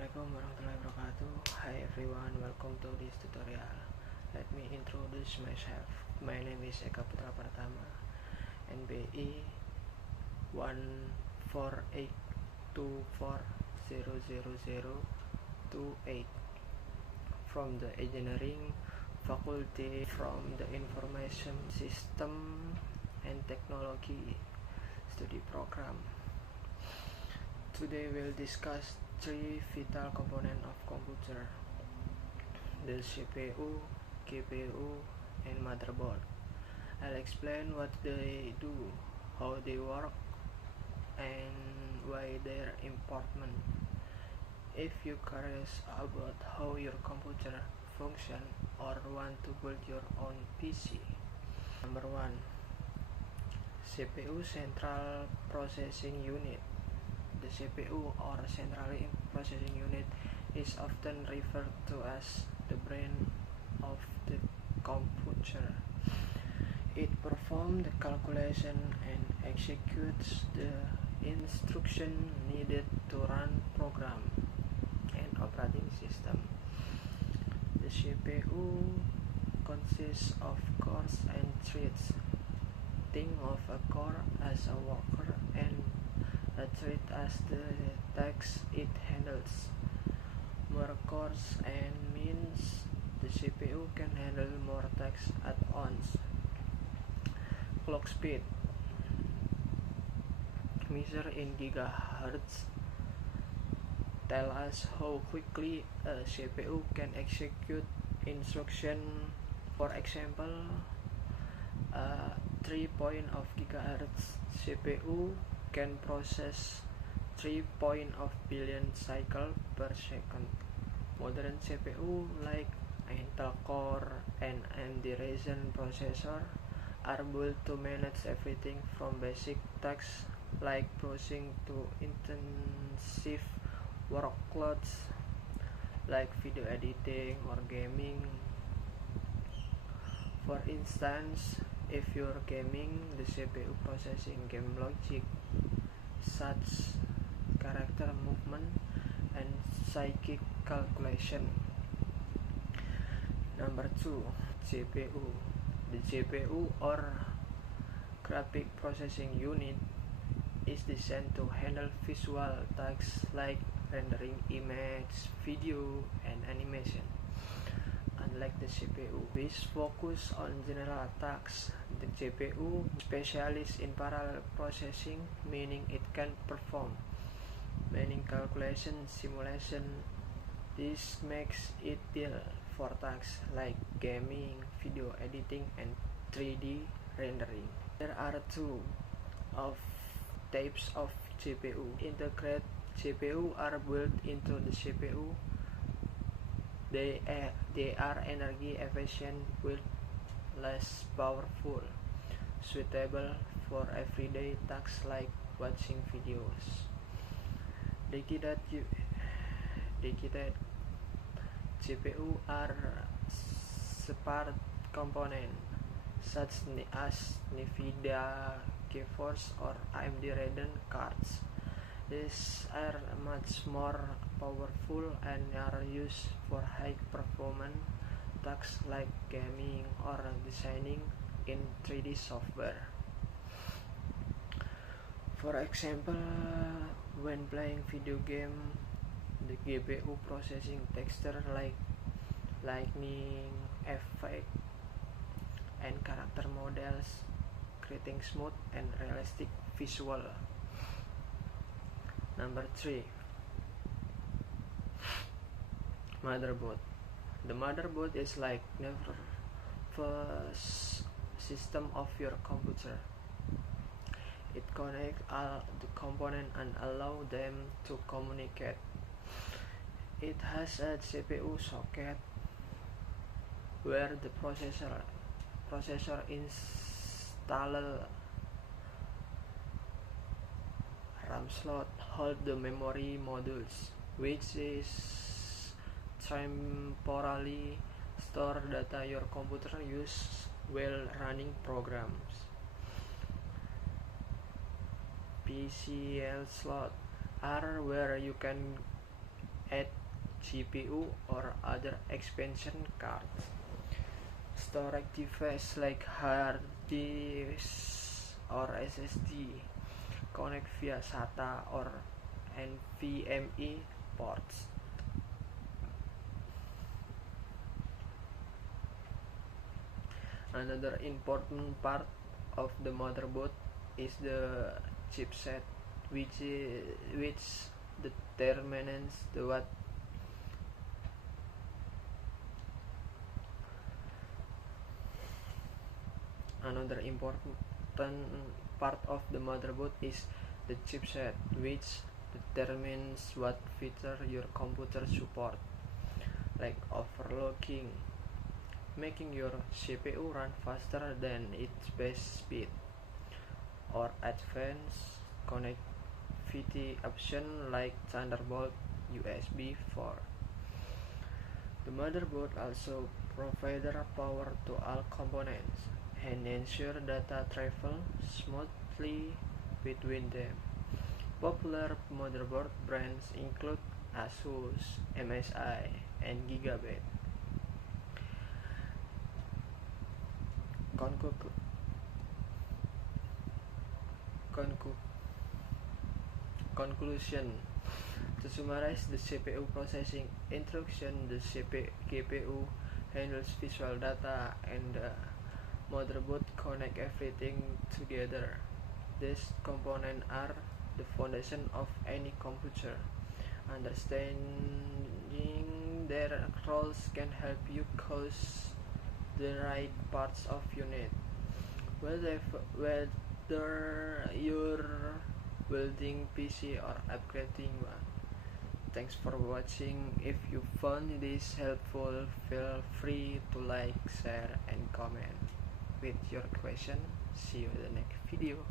Assalamualaikum warahmatullahi wabarakatuh. Hi everyone, welcome to this tutorial. Let me introduce myself. My name is Eka Putra Pratama, NBI 14824000028 from the Engineering Faculty from the Information System and Technology Study Program. Today we'll discuss three vital components of computer: the CPU, GPU, and motherboard. I'll explain what they do, how they work, and why they're important. If you're curious about how your computer functions or want to build your own PC. Number 1. CPU, Central Processing Unit. The CPU, or Central Processing Unit, is often referred to as the brain of the computer. It performs the calculation and executes the instruction needed to run program and operating system. The CPU consists of cores and threads. Think of a core as a worker and a thread as the tasks it handles. More cores and means the CPU can handle more tasks at once. Clock speed, measured in gigahertz, tell us how quickly a CPU can execute instruction. For example, a 3 gigahertz CPU can process 3 billion cycles per second. Modern CPU like Intel Core and AMD Ryzen processor are built to manage everything from basic tasks like browsing to intensive workloads like video editing or gaming. For instance, if you're gaming, the CPU processing game logic such character movement and psychic calculation. Number 2. GPU. The GPU, or Graphic Processing Unit, is designed to handle visual tasks like rendering image, video, and animation. Unlike the CPU, which focus on general tasks, the GPU specializes in parallel processing, meaning it can perform many calculations simulation. This makes it ideal for tasks like gaming, video editing, and 3D rendering. There are two types of GPU. Integrated GPU are built into the CPU. They are energy efficient with less powerful, suitable for everyday tasks like watching videos. Dedicated GPU are separate components such as NVIDIA GeForce or AMD Radeon cards. These are much more powerful and are used for high performance tasks like gaming or designing in 3D software. For example, when playing video game, the GPU processing texture like lightning effect and character models, creating smooth and realistic visual. Number 3. Motherboard. The motherboard is like nervous system of your computer. It connects all the components and allows them to communicate. It has a CPU socket where the processor installed. RAM slot hold the memory modules, which is temporarily store data your computer uses while running programs. PCL slot are where you can add GPU or other expansion cards. Storage device like hard disk or SSD connect via SATA or NVMe ports. Another important part of the motherboard is the chipset, which determines what Another important part of the motherboard is the chipset, which determines what feature your computer support, like overclocking, making your CPU run faster than its base speed, or advanced connectivity options like Thunderbolt USB 4. The motherboard also provides power to all components and ensure data travel smoothly between them. Popular motherboard brands include Asus, MSI, and Gigabyte. Conclusion. To summarize the CPU processing instruction, the GPU handles visual data and the motherboard connect everything together. These components are the foundation of any computer. Understanding their roles can help you choose the right parts of unit, whether you're building PC or upgrading one. Thanks for watching. If you found this helpful, feel free to like, share, and comment with your question. See you in the next video.